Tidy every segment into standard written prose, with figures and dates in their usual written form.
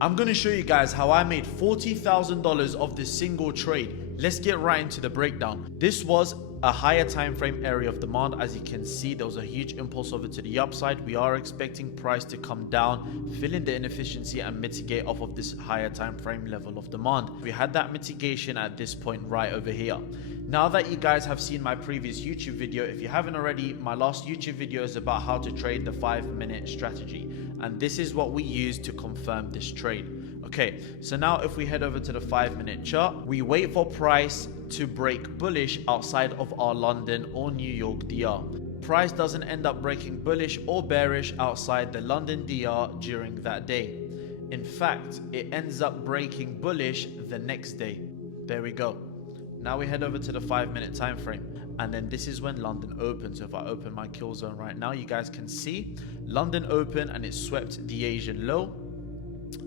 I'm going to show you guys how I made $40,000 of this single trade. Let's get right into the breakdown. This was a higher time frame area of demand. As you can see, there was a huge impulse over to the upside. We are expecting price to come down, fill in the inefficiency and mitigate off of this higher time frame level of demand. We had that mitigation at this point right over here. Now that you guys have seen my previous YouTube video, if you haven't already, my last YouTube video is about how to trade the 5-minute strategy. And this is what we use to confirm this trade. Okay, so now if we head over to the 5-minute chart, we wait for price to break bullish outside of our London or New York DR. Price doesn't end up breaking bullish or bearish outside the London DR during that day. In fact, it ends up breaking bullish the next day. There we go. Now we head over to the 5-minute time frame, and then this is when London opens. So if I open my kill zone right now, you guys can see London open and it swept the Asian low.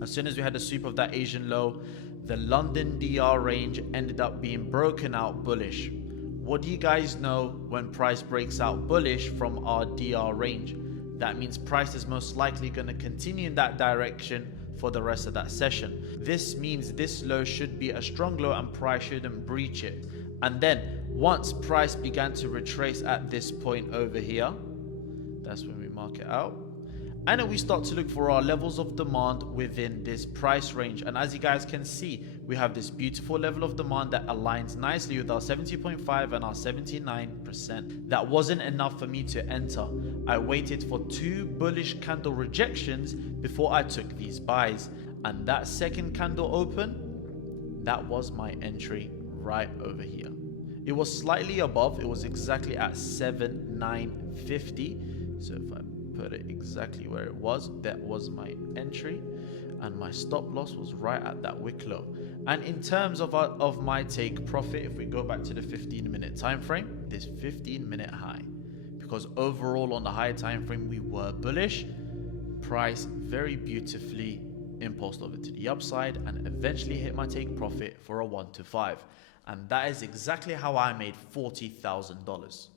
As soon as we had a sweep of that Asian low, the London DR range ended up being broken out bullish. What do you guys know when price breaks out bullish from our DR range? That means price is most likely going to continue in that direction for the rest of that session. This means this low should be a strong low and price shouldn't breach it. And then once price began to retrace at this point over here, that's when we mark it out. And then we start to look for our levels of demand within this price range. And as you guys can see, we have this beautiful level of demand that aligns nicely with our 70.5 and our 79%. That wasn't enough for me to enter. I waited for 2 bullish candle rejections before I took these buys. And that second candle open, that was my entry right over here. It was slightly above. It was exactly at 7,950. So if I put it exactly where it was, that was my entry, and my stop loss was right at that wick low. And in terms of my take profit, if we go back to the 15-minute time frame, this 15-minute high, because overall on the high time frame we were bullish, price very beautifully impulsed over to the upside and eventually hit my take profit for a 1 to 5, and that is exactly how I made $40,000.